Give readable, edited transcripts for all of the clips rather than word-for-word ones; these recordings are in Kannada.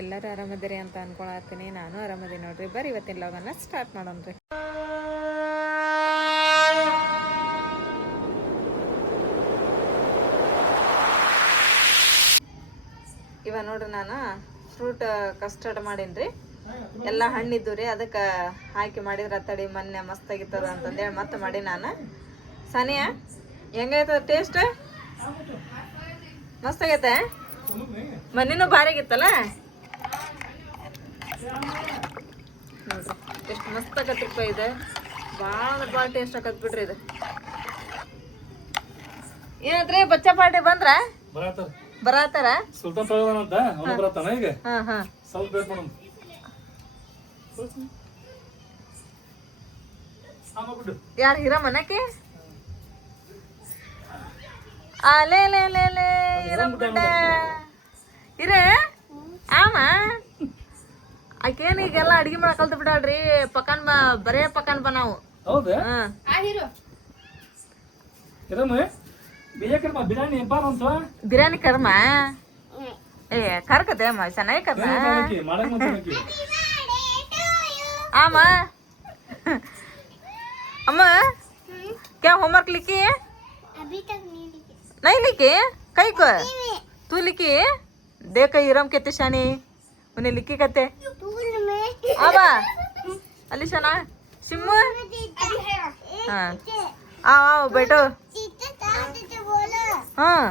ಎಲ್ಲರೂ ಆರಾಮದಿರಿ ಅಂತ ಅನ್ಕೊಳತ್ತೀನಿ. ನಾನು ಆರಾಮದೀನಿ ನೋಡ್ರಿ. ಬರ್ರಿ ಇವತ್ತಿನ ಲಾಗನ್ನ ಸ್ಟಾರ್ಟ್ ಮಾಡೋಣ್ರಿ. ಇವಾಗ ನೋಡ್ರಿ ನಾನು ಫ್ರೂಟ್ ಕಸ್ಟರ್ಡ್ ಮಾಡೀನಿ. ಎಲ್ಲ ಹಣ್ಣಿದ್ದು ರೀ, ಅದಕ್ಕೆ ಹಾಕಿ ಮಾಡಿದ್ರೆ ತಡಿ ಮೊನ್ನೆ ಮಸ್ತಾಗಿತ್ತದ ಅಂತಂದೇಳಿ ಮತ್ತೆ ಮಾಡಿ ನಾನು. ಸಾನಿಯಾ ಹೆಂಗೈತದ ಟೇಸ್ಟ್? ಮಸ್ತಾಗೈತೆ. ಮನಿನೂ ಭಾರಿಗಿತ್ತಲ್ಲ ನೋಡ್ರಿ, ಎಷ್ಟು ಮಸ್ತ್ ಆಗತ್ರಿಪ್ಪ. ಇದು ಭಾಳ ಟೇಸ್ಟ್ ಆಗತ್ ಬಿಡ್ರಿ. ಇದು ಏನಂತ್ರಿ ಬಚ್ಚ ಪಾರ್ಟಿ ಬಂದ್ರ ಬರತ್ತಾರ? ಸುಲ್ತಾನ್ ತಗೋಣ ಅಂತ ಅವನು ಬರತ್ತಾನ ಈಗ. ಸ್ವಲ್ಪ ವೇಟ್ ಮಾಡೋಣ. ಯಾರು ಹಿರ ಮನಕ್ಕೆ? ಅಲೇ ಲೇ ಲೇ ಲೇ ಇರಬಿಟ್ಟ ಇರೇ ಆಮ ಆಕೇನು ಈಗೆಲ್ಲ ಅಡಿಗೆ ಮಾಡಕ್ ಕಲ್ತು ಬಿಡಾಳ್ರಿ. ಪಕಾನ್ ಬರೇ ಪಕಾನ್ ಬನಾವು. ಹೌದಾ? ಬಿರಿಯಾನಿ ಕರ್ಮ ಏ ಕರ್ಕದೆ ಅಮ್ಮ, ಚೆನ್ನಾಗಿ ಕರ್ಮ ಆಮ. ಅಮ್ಮ क्या होमवर्क लिखी है? अभी तक नहीं लिखी? कई को तू लिखी? देख इरम कितने शानी उन्हें लिखी कहते आबा अलीशाना शिम्मू. हाँ आओ आओ बैठो. हाँ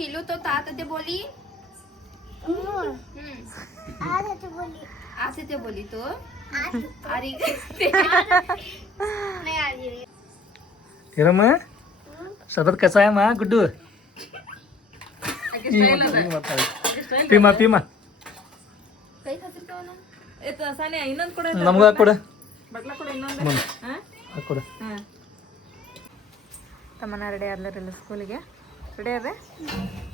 हिलू तो ताते बोली आते ते बोली तो आ रही नहीं आ रही. हिरम शरबत कैसा है माँ? गुड्डू पीमा पीमा कई खातिर तो ना ಎತ್ತ ಸಾನಿಯಾ ಇನ್ನೊಂದು ಕೊಡ, ನಮಗ ಕೊಡ, ಬಟ್ಲ ಕೊಡ ಇನ್ನೊಂದು. ಹಾಂ ಕೊಡ. ಹಾಂ ತಮ್ಮನ ರೆಡಿ ಆದ್ಲರಿಲ್ಲ ಸ್ಕೂಲಿಗೆ. ರೆಡಿ ಅದೇ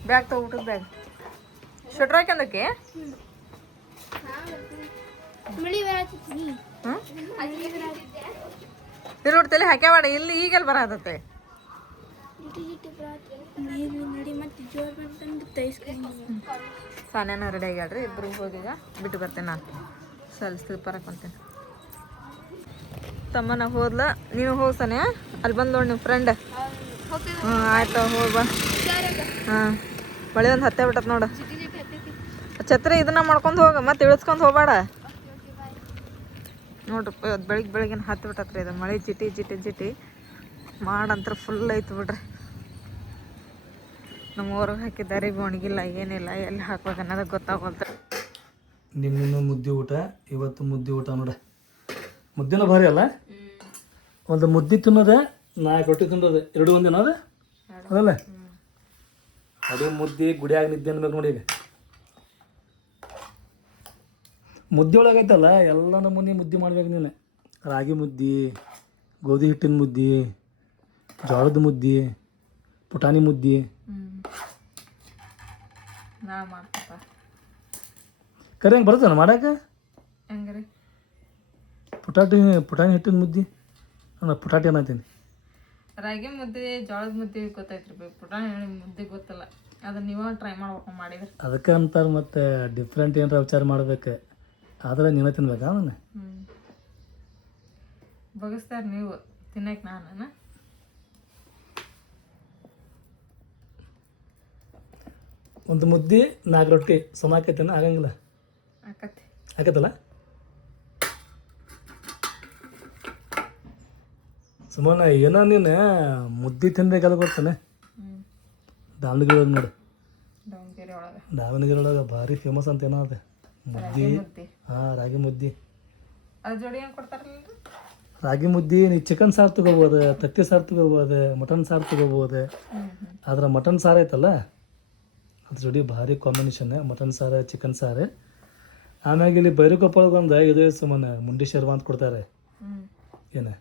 ಬ್ಯಾಗ್ ತಗೋ, ಊಟದ ಬ್ಯಾಗ್. ಶಟ್ರ್ ಹಾಕ್ಯಂದಕ್ಕೆ ಮಳಿ ಬರತ್ತಿತ್ತು. ಹ್ಞೂ ಅಲ್ಲಿ ಬರತ್ತಿದ್ದೆ ಇಲ್ಲಿ ನೋಡ್ತೇಲೆ ಹಾಕ್ಯಾವಾಡ. ಇಲ್ಲಿ ಈಗೆಲ್ಲ ಬರತ್ತತೆ ಜಿಟಿ ನೀರು ನಡಿ ಮತ್ತೆ ಜೋರ್ ಬಂತಂದು ತೈಸ್ಕೊಂಡು. ಸಾನ್ಯಾನ ರೆಡಿ ಆಗ್ಯಾಳ್ರಿ. ಇಬ್ರು ಹೋಗೀಗ ಬಿಟ್ಟು ಬರ್ತೇನೆ ನಾನು. ಸಲ್ ಸ್ಲಿಪ್ಪರ್ ಹಾಕೊಂತೇನೆ. ತಮ್ಮನ ಹೋದ್ಲ, ನೀನು ಹೋಗಿ ಸಾನ್ಯಾ. ಅಲ್ಲಿ ಬಂದು ನೋಡಿ ನಿಮ್ಮ ಫ್ರೆಂಡ್. ಹಾಂ ಆಯ್ತು ಹೋಗಿ ಬಾ. ಹಾಂ ಮಳೆ ಒಂದು ಹತ್ತೇ ಬಿಟ್ಟತ್ ನೋಡು. ಛತ್ರಿ ಇದನ್ನ ಮಾಡ್ಕೊಂಡು ಹೋಗ, ಮತ್ತೆ ಇಳಿಸ್ಕೊಂಡು ಹೋಗ್ಬೇಡ ನೋಡ್ರಿ. ಇವತ್ತು ಬೆಳಿಗ್ಗೆ ಹತ್ತು ಬಿಟ್ಟತ್ರಿ. ಇದು ಮಳೆ ಜಿಟಿ ಜಿಟಿ ಜಿಟಿ ಮಾಡಂತ್ರ ಫುಲ್ ಐತೆ ಬಿಡ್ರಿ. ನಮ್ಮ ಊರಿಗೆ ಹಾಕಿದ್ದಾರೆ, ಈಗ ಒಣಗಿಲ್ಲ ಏನಿಲ್ಲ, ಎಲ್ಲಿ ಹಾಕ್ಬೇಕು ಅನ್ನೋದು ಗೊತ್ತಾಗೋಲ್ತು. ನಿನ್ನೆ ಮುದ್ದೆ ಊಟ, ಇವತ್ತು ಮುದ್ದೆ ಊಟ ನೋಡ. ಮುದ್ದೆನ ಭಾರಿ ಅಲ್ಲ? ಒಂದು ಮುದ್ದೆ ತಿನ್ನೋದೆ, 4 ರೊಟ್ಟಿ ತಿನ್ನೋದೆ, 2 ಒಂದೇನ ಅದ ಅದಲ್ಲ? ಅದೇ ಮುದ್ದೆ ಗುಡಿಯಾಗ ನಿದ್ದೆ ಅನ್ಬೇಕು ನೋಡಿ. ಈಗ ಮುದ್ದೆ ಒಳಗೈತಲ್ಲ ಎಲ್ಲ ನಮೂನಿ ಮುದ್ದೆ ಮಾಡ್ಬೇಕು ನೀನು. ರಾಗಿ ಮುದ್ದೆ, ಗೋಧಿ ಹಿಟ್ಟಿನ ಮುದ್ದೆ, ಜೋಳದ ಮುದ್ದೆ, ಪುಟಾಣಿ ಮುದ್ದೆ. ನಾ ಮಾಡ್ತಪ್ಪ ಕರೆ ಹೆಂಗೆ ಬರ್ತಲ್ಲ ಮಾಡಕ್ಕೆ? ಹೆಂಗ್ರಿ ಪುಟಾಣಿ ಹಿಟ್ಟಿನ ಮುದ್ದೆ? ನಾನು ಪುಟಾಟಿ ಅನ್ನತೀನಿ. ರಾಗಿ ಮುದ್ದೆ ಜೋಳದ ಮುದ್ದೆ ಗೊತ್ತೈತ್ರಿ, ಪುಟಾಣಿ ಮುದ್ದೆ ಗೊತ್ತಲ್ಲ. ಅದನ್ನ ನೀವು ಟ್ರೈ ಮಾಡ್ಬೇಕು ಮಾಡಿದ್ರಿ. ಅದಕ್ಕೆ ಅಂತಾರೆ ಮತ್ತೆ ಡಿಫ್ರೆಂಟ್ ಏನಾರ ವಿಚಾರ ಮಾಡ್ಬೇಕು. ಆದರೆ ನೀವೇ ತಿನ್ಬೇಕಾ? ನಾನು ಬಗಸ್ತಾರೆ ನೀವು ತಿನ್ನಕ್ಕೆ. ನಾನು ಒಂದು ಮುದ್ದೆ 4 ರೊಟ್ಟಿ ಸಮ ಆಕೈತೇನ? ಆಗಂಗಿಲ್ಲ? ಆಕತಿ ಆಕತ್ತಲ್ಲ? ಸುಮ್ಮನೆ ಏನೋ ನೀನು ಮುದ್ದೆ ತಿನ್ಬೇಕಲ್ಲ ಗೊತ್ತಾನೆ. ದಾವಣಗೆರೆ ಒಳಗೆ ನೋಡು, ದಾವಣಗೆರೆ ಒಳಗೆ ಭಾರಿ ಫೇಮಸ್ ಅಂತ ಏನೋ ಅದ ಮುದ್ದೆ. ಹಾಂ ರಾಗಿ ಮುದ್ದೆ. ಅದ್ರ ಜೋಡಿ ಏನು ಕೊಡ್ತಾರಲ್ಲ? ರಾಗಿ ಮುದ್ದೆ ನೀವು ಚಿಕನ್ ಸಾರು ತೊಗೋಬೋದು, ತತ್ತಿ ಸಾರು ತೊಗೋಬೋದು, ಮಟನ್ ಸಾರು ತೊಗೋಬೋದು. ಆದ್ರೆ ಮಟನ್ ಸಾರು ಐತಲ್ಲ ಅದ್ರ ಜೋಡಿ ಭಾರಿ ಕಾಂಬಿನೇಷನ್. ಮಟನ್ ಸಾರು, ಚಿಕನ್ ಸಾರು. ಆಮ್ಯಾಗ ಇಲ್ಲಿ ಬೈರುಕೊಪ್ಪಳಗೆ ಒಂದು ಇದು ಸುಮ್ಮನೆ ಮುಂಡಿ ಶರ್ವಾ ಅಂತ ಕೊಡ್ತಾರೆ. ಏನು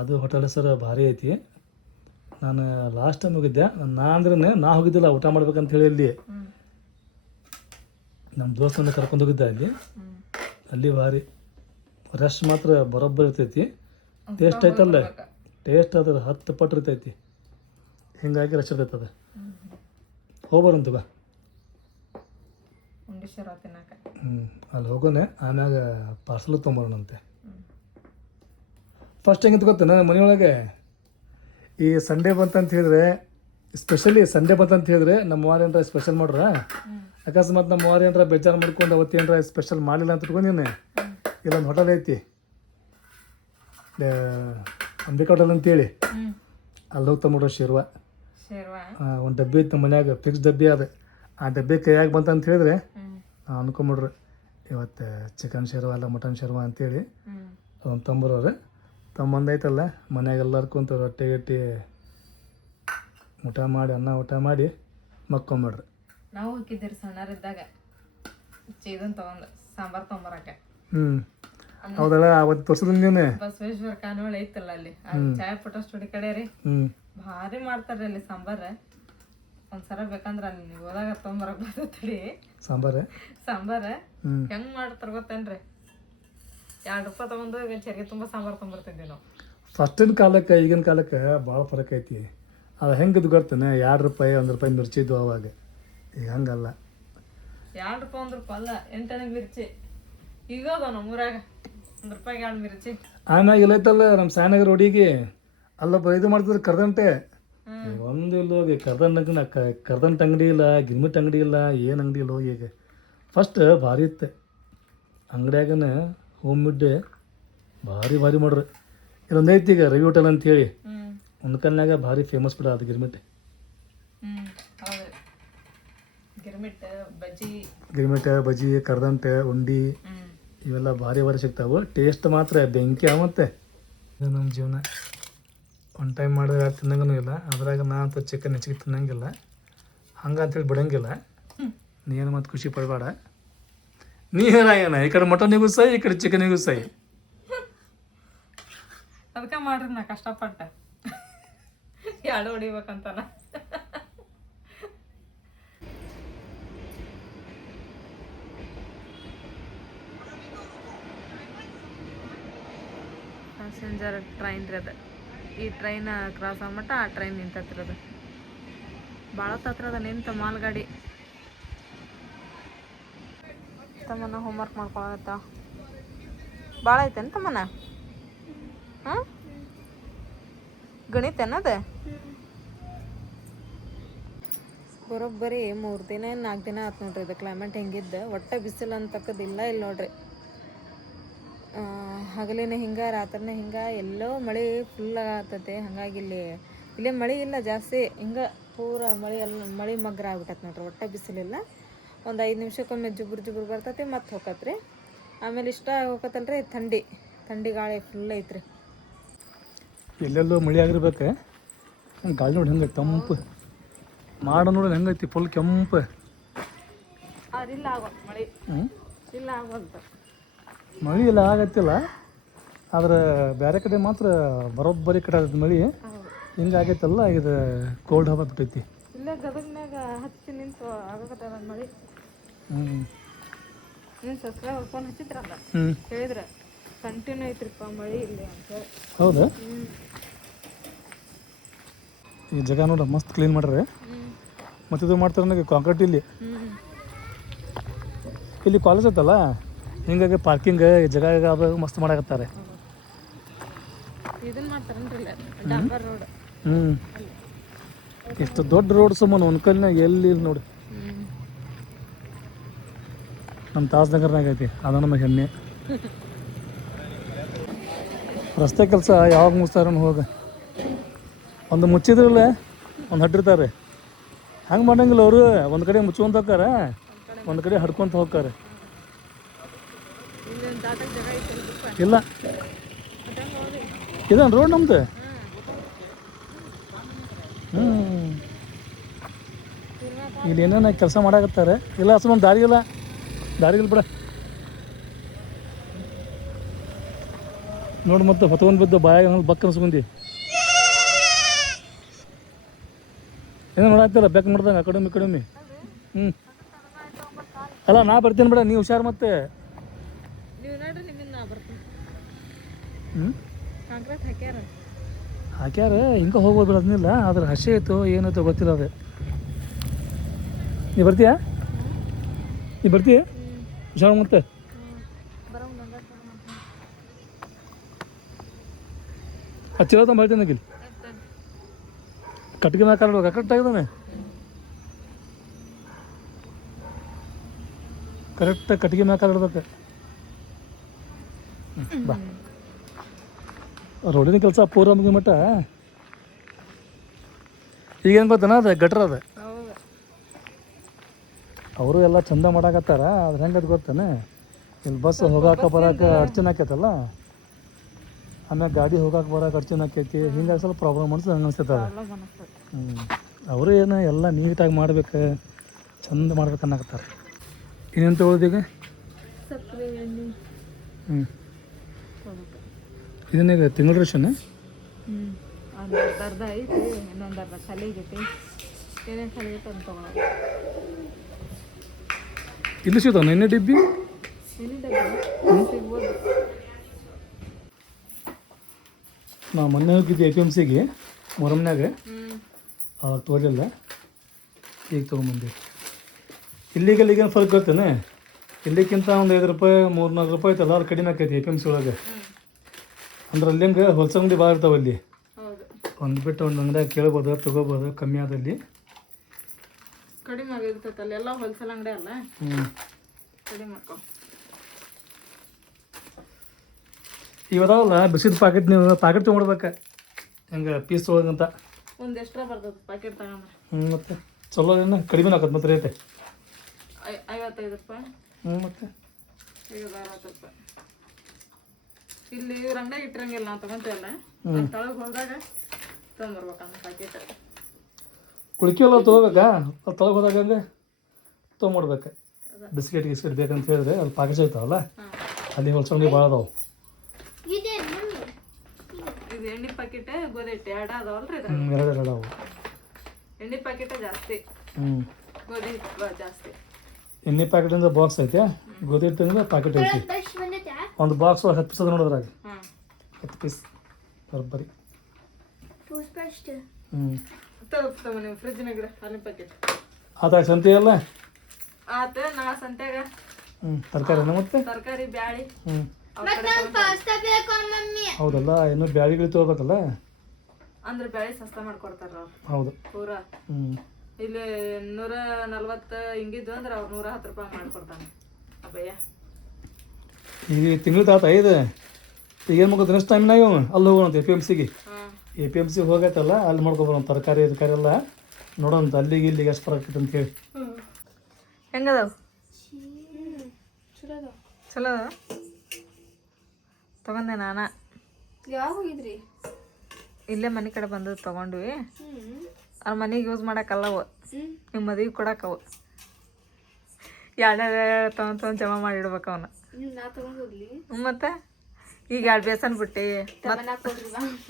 ಅದು ಹೋಟೆಲ್ ಹೆಸರು ಭಾರಿ ಐತಿ. ನಾನು ಲಾಸ್ಟ್ ಟೈಮ್ ಹೋಗಿದ್ದೆ. ನಾ ಹೋಗಿದ್ದಿಲ್ಲ ಊಟ ಮಾಡ್ಬೇಕಂತ ಹೇಳಿ. ಇಲ್ಲಿ ನಮ್ಮ ದೋಸ್ತನ ಕರ್ಕೊಂಡು ಹೋಗಿದ್ದೆ. ಅಲ್ಲಿ ಭಾರಿ ರಶ್ ಮಾತ್ರ ಬರೋಬ್ಬರ ಇರ್ತೈತಿ. ಟೇಸ್ಟ್ ಐತಲ್ಲ, ಟೇಸ್ಟ್ ಅದ್ರ 10 ಪಟ್ಟು ಇರ್ತೈತಿ. ಹಿಂಗಾಗಿ ರಶ್ ಇರ್ತೈತೆ ಅದು. ಹೋಗ್ಬರಂತ ಬಾ. ಉಂಡಿಶ್ವರ ತಿನ್ನಕ್ಕೆ. ಅಲ್ಲಿ ಹೋಗೋಣ, ಆಮ್ಯಾಗ ಪಾರ್ಸಲ್ ತೊಗೊಂಬರೋಣಂತೆ. ಫಸ್ಟ್ ಹೆಂಗಿತ್ತು ಗೊತ್ತೇನ ಮನೆಯೊಳಗೆ, ಈ ಸಂಡೇ ಬಂತಂತ ಹೇಳಿದ್ರೆ, ಸ್ಪೆಷಲಿ ಸಂಡೇ ಬಂತಂತ ಹೇಳಿದ್ರೆ ನಮ್ಮ ವಾರ ಏನಾರ ಸ್ಪೆಷಲ್ ಮಾಡ್ರ, ಅಕಸ್ಮಾತ್ ನಮ್ಮ ವಾರ ಏನಾರ ಬೇಜಾರು ಮಾಡ್ಕೊಂಡು ಅವತ್ತು ಏನಾರ ಸ್ಪೆಷಲ್ ಮಾಡಲಿಲ್ಲ ಅಂತ ಇಟ್ಕೊಂಡಿನಿ, ಇಲ್ಲೊಂದು ಹೋಟೆಲ್ ಐತಿ ಅಂಬಿಕಾ ಹೋಟೆಲ್ ಅಂತೇಳಿ, ಅಲ್ಲಿ ಹೋಗಿ ತೊಗೊಂಬಿಡ್ರ ಶೇರ್ವ. ಒಂದು ಡಬ್ಬಿ ಇತ್ತು ಮನ್ಯಾಗ, ಫಿಕ್ಸ್ ಡಬ್ಬಿ ಅದು. ಆ ಡಬ್ಬಿ ಕೈಯಾಗಿ ಬಂತಂತ ಹೇಳಿದ್ರೆ ಅನ್ಕೊಂಬಿಡ್ರಿ ಇವತ್ತು ಚಿಕನ್ ಶೇರ್ವ ಅಲ್ಲ ಮಟನ್ ಶೇರ್ವ ಅಂತೇಳಿ ಅದೊಂದು ತೊಂಬರೋರು. ತೊಂಬಂದೈತಲ್ಲ ಮನ್ಯಾಗ ಎಲ್ಲರೂ ಕುಂತು ರೊಟ್ಟಿ ಗಟ್ಟಿ ಊಟ ಮಾಡಿ, ಅನ್ನ ಊಟ ಮಾಡಿ ಮಕ್ಕೊಂಬಿಡ್ರಿ. ನಾವು ಹೋಗಿದ್ದೀರಿ ಸಣ್ಣರಿದ್ದಾಗ ಇದನ್ನು ತೊಗೊಂಡು ಸಾಂಬಾರು ತೊಗೊಂಬರಕ್ಕೆ. ಹೌದಲ್ಲ, ಅವತ್ತು ತೋರ್ಸಿದ್ ನೀನು ಬಸವೇಶ್ವರ ಕಾನೋಳಿ ಐತಲ್ಲ ಅಲ್ಲಿ, ಚಾಯ್ ಪುಟ ಸ್ಟುಡಿ ಕಡೆ ರೀ, ಭಾರಿ ಮಾಡ್ತಾರ್ರಿ ಅಲ್ಲಿ ಸಾಂಬಾರ. ಒಂದ್ಸಲ ಬೇಕಂದ್ರ ಅಲ್ಲಿ ನೀವು ಹೋದಾಗ ತೊಗೊಂಬರಕ್ ಬರ್ತೈತಿ ಸಾಂಬಾರ. ಹೆಂಗ್ ಮಾಡ್ತಾರ ಗೊತ್ತೇನ್ರಿ? ₹2 ತಗೊಂಡು ಚರಿಗೆ ತುಂಬ ಸಾಂಬಾರು ತೊಗೊಂಬರ್ತಿದ್ವಿ ನಾವು. ಫಸ್ಟಿನ ಕಾಲಕ್ಕೆ ಈಗಿನ ಕಾಲಕ್ಕೆ ಭಾಳ ಫರಕ್ ಐತಿ. ಅದು ಹೆಂಗಿದ್ದು ಗೊತ್ತೇನೆ, ₹2 ₹1 ಮಿರ್ಚಿ ಇದ್ವು ಅವಾಗ. ಈಗ ಹಂಗಲ್ಲ. ₹2 ₹1 ಅಲ್ಲ, 8 ಮಿರ್ಚಿ ಈಗ ಅದಾವ ನಮ್ಮೂರಾಗ. ₹1 2 ಮಿರ್ಚಿ. ಆಮ್ಯಾಗ ಎಲ್ಲೈತಲ್ಲ ನಮ್ಮ ಸಾಯನಗರ ರೋಡಿಗೆ ಅಲ್ಲೊಬ್ಬ ಇದು ಮಾಡ್ತಿದ್ರು ಕರ್ದಂಟೆ. ಒಂದು ಇಲ್ಲ ಹೋಗಿ ಕರ್ದಂಟ ಅಂಗಡಿ ಇಲ್ಲ, ಗಿರ್ಮಿಟ್ ಅಂಗಡಿ ಇಲ್ಲ, ಏನು ಅಂಗಡಿ ಇಲ್ಲ ಹೋಗಿ. ಈಗ ಫಸ್ಟ್ ಭಾರಿ ಇತ್ತು ಅಂಗಡಿಯಾಗನ, ಹೋಮ್ ಮಿಡ್ ಭಾರಿ ಮಾಡ್ರಿ. ಇದೊಂದು ಐತಿ ಈಗ ರವಿ ಹೋಟೆಲ್ ಅಂತೇಳಿ, ಒಂದು ಕಲ್ನಾಗ ಭಾರಿ ಫೇಮಸ್ ಬಿಡ ಅದು ಗಿರ್ಮಿಟ್. ಗಿರ್ಮಿಟ್ ಬಜ್ಜಿ, ಕರ್ದಂಟೆ, ಉಂಡಿ ಇವೆಲ್ಲ ಭಾರಿ ಸಿಗ್ತಾವೆ. ಟೇಸ್ಟ್ ಮಾತ್ರ ಬೆಂಕಿ ಮತ್ತೆ. ಇದು ನಮ್ಮ ಜೀವನ. ಒನ್ ಟೈಮ್ ಮಾಡಿದ್ರೆ ತಿನ್ನಂಗೂ ಇಲ್ಲ. ಅದ್ರಾಗ ನಾ ಅಂತ ಚಿಕನ್ ಹೆಚ್ಚಿಗೆ ತಿನ್ನಂಗಿಲ್ಲ, ಹಂಗಂತೇಳಿ ಬಿಡಂಗಿಲ್ಲ. ನೀನು ಮತ್ತು ಖುಷಿ ಪಡಬೇಡ. ನೀ ಏನ ಈ ಕಡೆ ಮಟನಿಗೂ ಸೈ, ಈ ಕಡೆ ಚಿಕನಿಗೂ ಸೈ. ಅದಕ್ಕೆ ಮಾಡ್ರಿ ನಾ ಕಷ್ಟಪಟ್ಟ 2 ಹೊಡಿಬೇಕಂತಾನ. ಪ್ಯಾಸೆಂಜರ್ ಟ್ರೈನ್ ರೀ ಅದು. ಈ ಟ್ರೈನ್ ಕ್ರಾಸ್ ಆಗ್ಮಟ್ಟ ಆ ಟ್ರೈನ್ ನಿಂತಿರೋದು. ಭಾಳ ಹತ್ರ ಅದ ನಿಂತ ಮಾಲ್ಗಾಡಿ. ತಮ್ಮನ ಹೋಮ್ವರ್ಕ್ ಮಾಡ್ಕೊಳತ್ತ. ಭಾಳ ಐತೇನು ತಮ್ಮನ? ಹಾಂ, ಗಣಿತೇನದ? ಬರೋಬ್ಬರಿ 3 ದಿನ 4 ದಿನ ಆಯ್ತು ನೋಡ್ರಿ. ಇದು ಕ್ಲೈಮೇಟ್ ಹೆಂಗಿದ್ದು, ಒಟ್ಟ ಬಿಸಿಲು ಅಂತಕ್ಕದಿಲ್ಲ ಇಲ್ಲಿ ನೋಡ್ರಿ. ಹಗಲಿನ ಹಿಂಗೆ, ರಾತ್ರಿನೇ ಹಿಂಗೆ, ಎಲ್ಲೋ ಮಳೆ ಫುಲ್ ಆಗತ್ತೈತೆ. ಹಾಗಾಗಿ ಇಲ್ಲೇ ಮಳೆ ಇಲ್ಲ ಜಾಸ್ತಿ. ಹಿಂಗೆ ಪೂರ ಮಳೆ ಮಗ್ರ ಆಗ್ಬಿಟ್ಟೈತೆ ನೋಡ್ರಿ. ಒಟ್ಟ ಬಿಸಿಲಿಲ್ಲ. ಒಂದು 5 ನಿಮಿಷಕ್ಕೊಮ್ಮೆ ಜುಬ್ರು ಬರ್ತೈತಿ, ಮತ್ತೆ ಹೋಗತ್ರಿ. ಆಮೇಲೆ ಇಷ್ಟ ಹೋಗತ್ತಲ್ರಿ, ಥಂಡಿ ಗಾಳಿ ಫುಲ್ ಐತ್ರಿ. ಎಲ್ಲೆಲ್ಲೋ ಮಳೆ ಆಗಿರ್ಬೇಕು. ಗಾಳಿ ನೋಡಿ ಹೆಂಗೈತಿ, ತಂಪು ಮಾಡ ನೋಡಿ ಹೆಂಗೈತಿ, ಫುಲ್ ಕೆಂಪು. ಅದಿಲ್ಲ ಆಗೋದು ಮಳೆ, ಇಲ್ಲ ಆಗೋದು ಮಳೆ ಇಲ್ಲ ಆಗತ್ತಿಲ್ಲ. ಆದ್ರೆ ಬೇರೆ ಕಡೆ ಮಾತ್ರ ಬರೋಬ್ಬರಿ ಕಡೆ ಮಳೆ ಹಿಂಗೆ ಆಗೈತಲ್ಲ. ಇದು ಕೋಲ್ಡ್ ಹಬ್ಬತ್ತೈತಿ. ಇಲ್ಲೇ ಗದಗ್ನಾಗ ಹಚ್ಚಿ ನಿಂತು ಆಗಕತ್ತದ ಮಳೆ. ನೀನು ಸಬ್ಸ್ಕ್ರೈಬರ್ ಫೋನ್ ಹಚ್ಚಿದ್ರಲ್ಲ, ಹೇಳಿದ್ರೆ ಕಂಟಿನ್ಯೂ ಐತ್ರಿಪ್ಪ ಮಳೆ ಇಲ್ಲಿ ಅಂತ. ಹೌದಾ? ಈ ಜಾಗ ನೋಡ್ರಿ ಮಸ್ತ್ ಕ್ಲೀನ್ ಮಾಡ್ರಿ. ಮತ್ತು ಇದು ಮಾಡ್ತಾರೆ ನನಗೆ ಕಾಂಕ್ರೀಟ್. ಇಲ್ಲಿ ಕಾಲೇಜ್ ಐತಲ್ಲ, ಹಿಂಗಾಗಿ ಪಾರ್ಕಿಂಗ್ ಜಾಗ ಮಸ್ತ್ ಮಾಡಕತ್ತಾರೆ. ಇದನ್ನ ಮಾಡ್ತಾರನ್ರಿ ಡಾಂಬರ್ ರೋಡ್. ಎಷ್ಟು ದೊಡ್ಡ ರೋಡ್ ಸುಮ್ಮನೆ ಒಂದು ಕಲ್ಲಿನಾಗ ಎಲ್ಲಿ ನೋಡಿ. ನಮ್ಮ ತಾಜ್ನಗರ್ನಾಗ ಐತಿ, ಅದ ನಮಗೆ ಹೆಮ್ಮೆ. ರಸ್ತೆ ಕೆಲಸ ಯಾವಾಗ ಮುಗಿಸ್ತಾರ ಹೋಗ. ಒಂದು ಮುಚ್ಚಿದ್ರಲ್ಲ ಒಂದು ಹಟ್ಟಿರ್ತಾರೆ. ಹಂಗೆ ಮಾಡಂಗಿಲ್ಲ ಅವರು. ಒಂದು ಕಡೆ ಮುಚ್ಕೊಂತ ಹೋಗ್ತಾರೆ, ಒಂದು ಕಡೆ ಹಡ್ಕೊಂತ ಹೋಗ್ತಾರೆ. ಇಲ್ಲ ಇದೇನು ರೋಡ್ ನಮ್ದು? ಇಲ್ಲಿ ಏನೇನು ಕೆಲಸ ಮಾಡಾಕತ್ತಾರೆ. ಇಲ್ಲ ಅಸಲು ಒಂದು ದಾರಿಗಿಲ್ಲ ಬಿಡ ನೋಡಿ. ಮತ್ತೆ ಹೊತ್ಕೊಂಡು ಬಿದ್ದು ಬಾಯಾಗ ಬಕ್ಕ ಅನ್ಸ್ಕೊಂಡಿ. ಏನೋ ನೋಡಾಕ್ತಾರ ಬೆಕ್ ಮಾಡ್ದಂಗೆ ಆ ಕಡಿಮೆ. ಅಲ್ಲ ನಾ ಬರ್ತೀನಿ ಬಿಡ, ನೀವು ಹುಷಾರು. ಮತ್ತೆ ಹಾಕ್ಯಾರ ಹಿಂಗೆ ಹೋಗ್ಬೋದು ಅದನ್ನಿಲ್ಲ. ಆದ್ರೆ ಹಸಿ ಆಯ್ತು ಏನಾಯ್ತು ಗೊತ್ತಿಲ್ಲ. ಅದು ನೀ ಬರ್ತೀಯಾ ಹುಷಾರ ಮತ್ತೆ ಹಚ್ಚಿರೋ ಹೇಳ್ತೀನಿ ಇಲ್ಲಿ ಕಟ್ಟಿಗೆ ಮ್ಯಾಕ ಕರೆಕ್ಟ್ ಆಗಿದ್ದಾನೆ ಕರೆಕ್ಟ್ ಕಟ್ಟಿಗೆ ಮ್ಯಾಕ ಇಡ್ಬೇಕು ಬಾ ರೋಡಿನ ಕೆಲಸ ಪೂರ ಮುಗಿ ಮಟ್ಟ ಈಗೇನು ಗೊತ್ತನ ಅದು ಗಟ್ರ ಅದ ಅವರು ಎಲ್ಲ ಚಂದ ಮಾಡಾಕತ್ತಾರ ಅದ್ರ ಹೆಂಗದು ಗೊತ್ತಾನೆ ಇಲ್ಲಿ ಬಸ್ ಹೋಗಾಕ ಬರಾಕ ಅಡ್ಚನ್ ಆಕೈತಲ್ಲ ಆಮ್ಯಾಗ ಗಾಡಿ ಹೋಗಾಕ ಬರಾಕ ಅಡ್ಚನ್ ಆಕೈತಿ ಹಿಂಗಾಗಿ ಸ್ವಲ್ಪ ಪ್ರಾಬ್ಲಮ್ ಅನ್ಸ ಹಂಗೆ ಅನ್ಸ್ತೈತೆ ಅವರು ಏನು ಎಲ್ಲ ನೀಟಾಗಿ ಮಾಡ್ಬೇಕು ಚಂದ ಮಾಡ್ಬೇಕು ಅನ್ನಕತ್ತಾರ ಇನ್ನೇನು ತೊಗೊಳ್ದೀಗ ಇದನ್ನೀಗ ತಿಂಗಳ ರೇಷನ್ ಒಂದು ಅರ್ಧ ಐತಿ ಇನ್ನೊಂದು ಅರ್ಧ ಖಾಲಿ ಆಗೈತಿ ಏನೇನು ಖಾಲಿ ಐತೆ ಅಂತ ತೊಗೊಳೋದು ಇಲ್ಲಿ ಸಿಗ್ತಾವ ನೆನ್ನೆ ಡಿಬ್ಬಿ ಸಿಗ್ಬೋದು ನಾವು ಮೊನ್ನೆ ಹೋಗಿದ್ವಿ APMCಗೆ ಮೊರಮ್ನಾಗ ಅವಾಗ ತೋಲಿಲ್ಲ ಈಗ ತೊಗೊಂಬಂದಿ ಇಲ್ಲಿಗೇನು ಫರ್ಕ್ ಗೊತ್ತೇನೆ ಇಲ್ಲಿಕ್ಕಿಂತ ಒಂದು 5 ರೂಪಾಯಿ 3-4 ರೂಪಾಯಿ ಐತಲ್ಲ ಅದು ಕಡಿಮೆ ಆಕೈತಿ APMC ಒಳಗೆ ಅಂದ್ರೆ ಅಲ್ಲಿ ಹಂಗೆ ಹೊಲ್ಸ ಅಂಗಡಿ ಭಾಳ ಇರ್ತಾವೆ ಅಲ್ಲಿ ಒಂದು ಬಿಟ್ಟು ಒಂದು ಅಂಗಡಿಯಾಗ ಕೇಳ್ಬೋದು ತೊಗೋಬೋದು ಕಮ್ಮಿ ಆದಲ್ಲಿ ಕಡಿಮೆ ಆಗಿರ್ತೈತೆ ಅಲ್ಲೆಲ್ಲ ಹೋಲ್ಸೇಲ್ ಅಂಗಡಿ ಅಲ್ಲ ಕಡಿಮೆ ಮಾಡ್ಕೊ ಇವದಾವಲ್ಲ ಬಿಸಿದ ಪಾಕೆಟ್ ನೀವು ಪಾಕೆಟ್ ತೊಗೊಡ್ಬೇಕು ಹೆಂಗೆ ಪೀಸ್ ತೊಗೊಳಗಂತ ಒಂದು ಎಕ್ಸ್ಟ್ರಾ ಬರ್ತದೆ ಪ್ಯಾಕೆಟ್ ತಗೊಂಡ್ರೆ ಮತ್ತು ಚಲೋ ಏನು ಕಡಿಮೆ ಆಕತ್ತೆ ಮತ್ತೆ ರೇಟ್ 55 ರೂಪಾಯಿ ಮತ್ತು ಈಗ 60 ರೂಪಾಯಿ ಇಲ್ಲಿ ಇವ್ರ ಅಂಗಡಿಯಾಗ ಇಟ್ಟಿರಂಗಿಲ್ಲ ನಾವು ತೊಗೊಂತೀವಲ್ಲ ತಳಗೆ ಹೋದಾಗ ತೊಗೊಂಬರ್ಬೇಕಂತ ಪ್ಯಾಕೆಟ್ ಉಳ್ಕೆಲ್ಲ ತೊಗೋಬೇಕಾ ಅದು ತೊಳಗೆ ಹೋದಾಗ ಹಂಗೆ ತೊಗೊಂಡ್ಬೇಕು ಬಿಸ್ಕೆಟ್ ಗಿಸ್ಕೆಟ್ ಬೇಕಂತ ಹೇಳಿದ್ರೆ ಅಲ್ಲಿ ಪಾಕೆಟ್ ಐತಾವಲ್ಲ ಅಲ್ಲಿ ಹೊಲ್ಸಂಗಡಿ ಭಾಳ ಅದಾವೆ ಇದು ಎಣ್ಣೆ ಪ್ಯಾಕೆಟ್ ಗೋಧಿ ಹಿಟ್ಟು 2 ಅದಾವಲ್ರಿ ಎರಡು ಅದಾವು ಎಣ್ಣೆ ಪ್ಯಾಕೆಟ್ ಜಾಸ್ತಿ ಗೋಧಿ ಹಿಟ್ಟು ಜಾಸ್ತಿ ಎಣ್ಣೆ ಪ್ಯಾಕೆಟಿಂದ ಬಾಕ್ಸ್ ಐತೆ ಗೋಧಿ ಹಿಟ್ಟಿಂದ ಪ್ಯಾಕೆಟ್ ಐತಿ ಒಂದು ಬಾಕ್ಸ್ 10 ಪೀಸ್ ಅದ ನೋಡಿದ್ರಾಗ 10 ಪೀಸ್ ಬರೀ ತಗೋತಾವ ನೀವು ಫ್ರಿಜ್ನಾಗ ಹಾಲಿನ ಪ್ಯಾಕೆಟ್ ಆತ ಸಂತೆ ಅಲ್ಲ ಆತ ನಾ ಸಂತ್ಯಾಗ ತರಕಾರಿನ ಮತ್ತೆ ತರಕಾರಿ ಬ್ಯಾಳಿ ಹೌದಲ್ಲ ಇನ್ನು ಬ್ಯಾಳಿಗಳು ತೊಗೋಬೇಕಲ್ಲ ಅಂದ್ರೆ ಬ್ಯಾಳಿ ಸಸ್ತ ಮಾಡ್ಕೊಡ್ತಾರ ಅವ್ರು ಹೌದು ಪೂರಾ ಇಲ್ಲಿ 140 ಹಿಂಗಿದ್ವು ಅಂದ್ರೆ ಅವ್ರು 110 ರೂಪಾಯಿ ಮಾಡ್ಕೊಡ್ತಾನೆ ಅಬ್ಬಯ್ಯ ಈ ತಿಂಗಳು ತಾತ ಇದು ಈಗ ಏನು ಮಾಡ್ಕೊತ ನೆಕ್ಸ್ಟ್ ಟೈಮ್ನಾಗ ಅಲ್ಲಿ ಹೋಗೋಣ APMCಗೆ APMC ಹೋಗೈತಲ್ಲ ಅಲ್ಲಿ ಮಾಡ್ಕೊಬರೋಣ ತರಕಾರಿ ಎಲ್ಲ ನೋಡೋಣ ಅಲ್ಲಿಗೆ ಇಲ್ಲಿಗೆ ಎಷ್ಟು ಫರಕ್ ಐತೆ ಅಂತ ಹೇಳಿ ಹೆಂಗದಾವ ಚಲೋ ಅದಾವ ತಗೊಂಡೆ ನಾನು ಯಾವಾಗ ಹೋಗಿದ್ರಿ ಇಲ್ಲೇ ಮನೆ ಕಡೆ ಬಂದು ತೊಗೊಂಡ್ವಿ ಅವ್ರ ಮನೆಗೆ ಯೂಸ್ ಮಾಡೋಕ್ಕಲ್ಲವು ನಿಮ್ಮ ಮದುವೆ ಕೊಡಕ್ಕವು ಎರಡೆರಡು ತೊಗೊಂಡು ಜಮಾ ಮಾಡಿಡ್ಬೇಕು ಅವನ್ನ ನಾ ತಗೊಂಡು ಹೋಗ್ಲಿ ಮತ್ತೆ ಈಗ 2 ಬೇಸನ್ ಬಿಟ್ಟು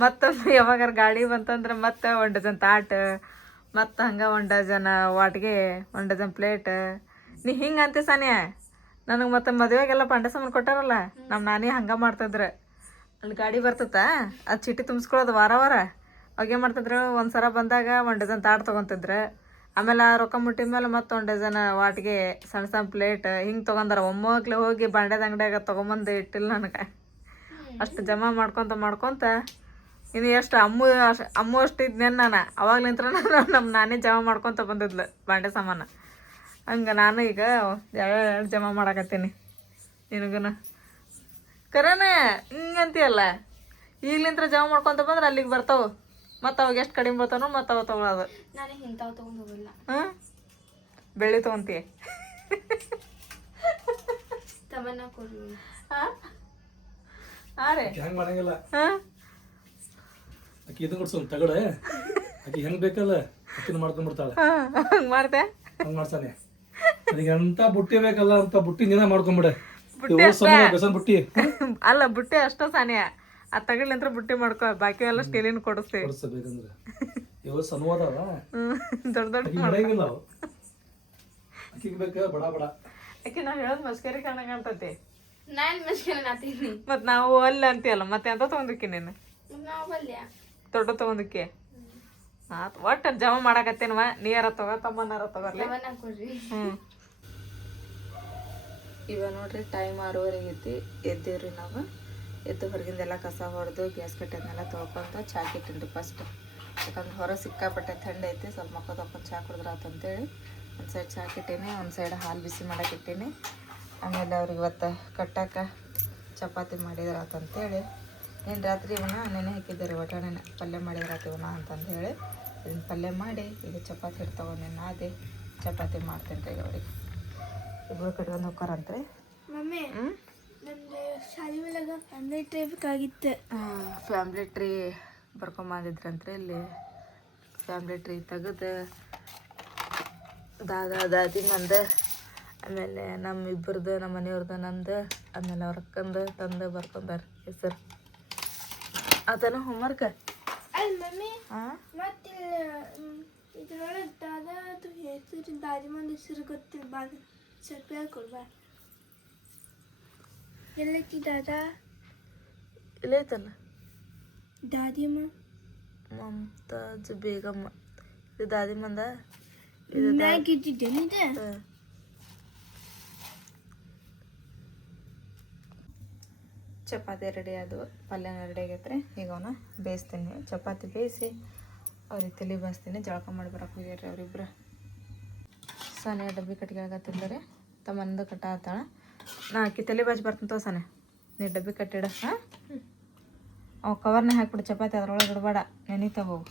ಮತ್ತೊಮ್ಮೆ ಯಾವಾಗಾರ ಗಾಡಿ ಬಂತಂದ್ರೆ ಮತ್ತೆ 1 ಡಜನ್ ತಾಟ್ ಮತ್ತು ಹಂಗೆ 1 ಡಜನ್ ವಾಟ್ಗೆ 1 ಡಜನ್ ಪ್ಲೇಟ್ ನೀ ಹಿಂಗೆ ಅಂತಿ ಸಾನಿಯಾ ನನಗೆ ಮತ್ತೆ ಮದುವೆಗೆಲ್ಲ ಪಾಂಡೆ ಸಾಮಾನು ಕೊಟ್ಟಾರಲ್ಲ ನಮ್ಮ ನಾನಿ ಹಂಗೆ ಮಾಡ್ತಿದ್ರು ಅಲ್ಲಿ ಗಾಡಿ ಬರ್ತೈತ ಅದು ಚೀಟಿ ತುಂಬಿಸ್ಕೊಳ್ಳೋದು ವಾರ ಅವಾಗ ಏನು ಮಾಡ್ತಿದ್ರು ಒಂದು ಸಲ ಬಂದಾಗ 1 ಡಜನ್ ತಾಟ್ ತೊಗೊತಿದ್ರು ಆಮೇಲೆ ಆ ರೊಕ್ಕ ಮುಟ್ಟಿದ ಮೇಲೆ ಮತ್ತೆ 1 ಡಜನ್ ವಾಟ್ಗೆ ಸಣ್ಣ ಪ್ಲೇಟ್ ಹಿಂಗೆ ತೊಗೊಂಡಾರ ಒಮ್ಮಕ್ಲೆ ಹೋಗಿ ಬಾಂಡೆದ ಅಂಗಡಿಯಾಗ ತೊಗೊಂಬಂದು ಇಟ್ಟಿಲ್ಲ ನನಗೆ ಅಷ್ಟು ಜಮಾ ಮಾಡ್ಕೊತ ಇನ್ನು ಎಷ್ಟು ಅಮ್ಮು ಅಷ್ಟು ಇದ್ನೇನು ನಾನು ಅವಾಗ್ಲಿಂತ್ರ ನಮ್ಮ ನಾನೇ ಜಮಾ ಮಾಡ್ಕೊತ ಬಂದಿದ್ಲು ಬಾಂಡೆ ಸಾಮಾನು ಹಂಗೆ ನಾನು ಈಗ ಎರಡು ಜಮಾ ಮಾಡಾಕತ್ತೀನಿ ನಿನಗನ ಕರೆನ ಹಿಂಗೆ ಅಂತೀಯಲ್ಲ ಈಗ್ಲಿಂತ್ರ ಜಮಾ ಮಾಡ್ಕೊತ ಬಂದ್ರೆ ಅಲ್ಲಿಗೆ ಬರ್ತಾವೆ ಮತ್ತು ಅವಾಗ ಎಷ್ಟು ಕಡಿಮೆ ಬರ್ತಾನೋ ಮತ್ತು ಅವ ತೊಗೊಳೋದು ನಾನೇ ಇಂಥವು ತೊಗೊಂಡು ಹೋಗಲ್ಲ ಹಾಂ ಬೆಳ್ಳಿ ತೊಗೊಂತೀಯ ತಮನ್ನ ಕೊಡ್ರಿ ಹಾಂ ಹಾಂ ರೀ ಹೆಂಗೆ ಮಾಡಂಗಿಲ್ಲ ಹಾಂ ಆಕಿ ಇದು ಕೊಡ್ಸೋನು ತಗಡೆ ಆಕಿ ಹೆಂಗೆ ಬೇಕಲ್ಲ ಆಕಿನ ಮಾಡ್ಕೊಂಡ್ಬಿಡ್ತಾಳೆ ಹಾಂ ಹಂಗೆ ಮಾಡ್ದೆ ಹಂಗೆ ಮಾಡ್ತಾನೆ ನನಗೆ ಎಂಥ ಬುಟ್ಟಿ ಬೇಕಲ್ಲ ಅಂತ ಬುಟ್ಟಿ ನೀನ ಮಾಡ್ಕೊಂಬಿಡೆ ಬೆಸನ್ ಬುಟ್ಟಿ ಅಲ್ಲ ಬುಟ್ಟಿ ಅಷ್ಟೋ ಸಾನಿಯ ಆ ತಗಲಿಂತ್ರ ಬುಟ್ಟಿ ಮಾಡ್ಕೊ ಬಾಕಿ ಎಲ್ಲ ಸ್ಟೀಲಿನ ಕೊಡಿಸ್ತೀವಿ ಕೊಡಿಸ್ಬೇಕಂದ್ರೆ ಇವು ಸಣ್ಣವಾದವ ದೊಡ್ಡ ದೊಡ್ಡ ಮಾಡಂಗಿಲ್ಲ ಅವು ಆಕಿಗೆ ಬೇಕಾ ಬಡ ಬಡ ಯಾಕೆ ನಾವು ಹೇಳೋದು ಮಸ್ಕರಿ ಕಾಣಕಂತತಿ ನಾನು ಮಸ್ಕರ ನಾತೀನಿ ಮತ್ತು ನಾವು ಅಲ್ಲ ಅಂತೀಯಲ್ಲ ಮತ್ತೆ ಎಂತ ತೊಗೊಂಡಿಕ್ಕಿ ನೀನು ನಾವು ಬಲ್ಯ ದೊಡ್ಡ ತೊಗೊಂಡಿಕ್ಕಿ ಆತು ಒಟ್ಟು ಜಮಾ ಮಾಡಾಕತ್ತೇನವ ನೀರ ತಗೋ ತಮ್ಮನಾರ ತಗೋರ್ಲಿ ತಮನ್ನ ಕೊಡ್ರಿ. ಹ್ಞೂ ಇವಾಗ ನೋಡ್ರಿ ಟೈಮ್ 6:30 ಐತಿ. ಎದ್ದೇವ್ರಿ ನಾವು. ಎದ್ದು ಹೊರಗಿಂದೆಲ್ಲ ಕಸ ಹೊಡೆದು ಗ್ಯಾಸ್ ಕಟ್ಟೆದನ್ನೆಲ್ಲ ತೊಳ್ಕೊಂಡು ಚಾ ಇಟ್ಟಿನ್ರಿ ಫಸ್ಟ್. ಯಾಕಂದ್ರೆ ಹೊರ ಸಿಕ್ಕಾಪಟ್ಟೆ ಥಂಡಿ ಐತಿ. ಸ್ವಲ್ಪ ಮಕ್ಕ ತೊಗೊಂಡು ಚಾ ಕುಡಿದ್ರೆ ಆತಂತೇಳಿ ಒಂದು ಸೈಡ್ ಚಾ ಇಟ್ಟೀನಿ, ಒಂದು ಸೈಡ್ ಹಾಲು ಬಿಸಿ ಮಾಡಕ್ಕೆ ಇಟ್ಟೀನಿ. ಆಮೇಲೆ ಅವ್ರಿಗೆ ಇವತ್ತು ಕಟ್ಟಕ್ಕೆ ಚಪಾತಿ ಮಾಡಿದ್ರೆ ಆತಂತೇಳಿ ಏನು ರಾತ್ರಿ ಇವನ್ನ ನೆನೆ ಹಾಕಿದ್ದೆ ರೀ. ಒಟಾಣೆನ ಪಲ್ಯ ಮಾಡಿದ್ರೆ ಆತಿವನ ಅಂತಂದೇಳಿ ಇದನ್ನ ಪಲ್ಯ ಮಾಡಿ ಈಗ ಚಪಾತಿ ಹಿಟ್ಟು ತೊಗೊಂಡು ನಾದಿ ಚಪಾತಿ ಮಾಡ್ತೀನಿ ರೀ. ಈಗ ಅವ್ರಿಗೆ ಇಬ್ಬರು ಕಟ್ಕೊಂಡು ಹೋಗ್ತಾರಂತ್ರಿ. ಮಮ್ಮಿ ನಮ್ದು ಶಾಲೆ ಒಳಗೆ ಫ್ಯಾಮಿಲಿ ಟ್ರಿಪ್ ಆಗಿತ್ತು. ಫ್ಯಾಮ್ಲಿ ಟ್ರೀ ಬರ್ಕೊಂಬಂದಿದ್ರಂತ್ರಿ. ಇಲ್ಲಿ ಫ್ಯಾಮ್ಲಿ ಟ್ರೀ ತೆಗೆದು ದಾದಿ ಮಂದು, ಆಮೇಲೆ ನಮ್ಮ ಇಬ್ಬರದು, ನಮ್ಮ ಮನೆಯವ್ರದ್ದು, ನಂದು, ಆಮೇಲೆ ಅವ್ರ ಅಕ್ಕಂದು ತಂದು ಬರ್ಕೊಂಡಾರ ಹೆಸರು. ಅದನ್ನು ಹೋಮ್ವರ್ಕ್. ಅಲ್ಲಿ ಮಮ್ಮಿ ಹಾಂ ಮತ್ತೆ ಇದ್ರೊಳಗೆ ದಾದಾದು ಹೆಸರು ದಾದಿ ಮಂದಿ ಹೆಸರು ಗೊತ್ತಿಲ್ಲ. ಬಾದ ಸ್ವಲ್ಪ ಹೇಳ್ಕೊಡ್ಬಾ. ಎಲ್ಲೈತಿ ದಾದಾ? ಇಲ್ಲೇ ಐತಲ್ಲ ದಾದಿಮ್ಮ ಮಮತಾಜ್ ಬೇಗಮ್ಮ. ಇದು ದಾದಿ ಮಂದ. ಮ್ಯಾಗ ಇದ್ದಿದ್ದೇನಿದೆ. ಚಪಾತಿ ರೆಡಿ ಆದವು, ಪಲ್ಯನ ರೆಡಿ ಆಗೈತ್ರಿ. ಈಗ ಅವನ್ನ ಬೇಯಿಸ್ತೀನಿ. ಚಪಾತಿ ಬೇಯಿಸಿ ಅವ್ರಿಗೆ ತಲೆ ಬಾಸ್ತೀನಿ. ಜಳಕ ಮಾಡಿ ಬರಕ್ಕೆ ಹೋಗ್ಯಾರ್ರಿ ಅವರಿಬ್ರು. ಸಾನೆ ಡಬ್ಬಿ ಕಟ್ಗೆ ಆಗತ್ತಿಲ್ಲ ರೀ. ತಮ್ಮಂದು ಕಟ್ಟ ಆತಾಳ. ನಾ ಆಕಿ ತಲೆ ಬಾಜಿ ಬರ್ತೀನಿ ತೋ ಸಾನೆ, ನೀ ಡಬ್ಬಿ ಕಟ್ಟಿಡ. ಹಾಂ ಅವು ಕವರ್ನ ಹಾಕ್ಬಿಡು ಚಪಾತಿ, ಅದ್ರೊಳಗೆ ಇಡಬೇಡ, ನೆನಿತಾವ ಹೋಗು.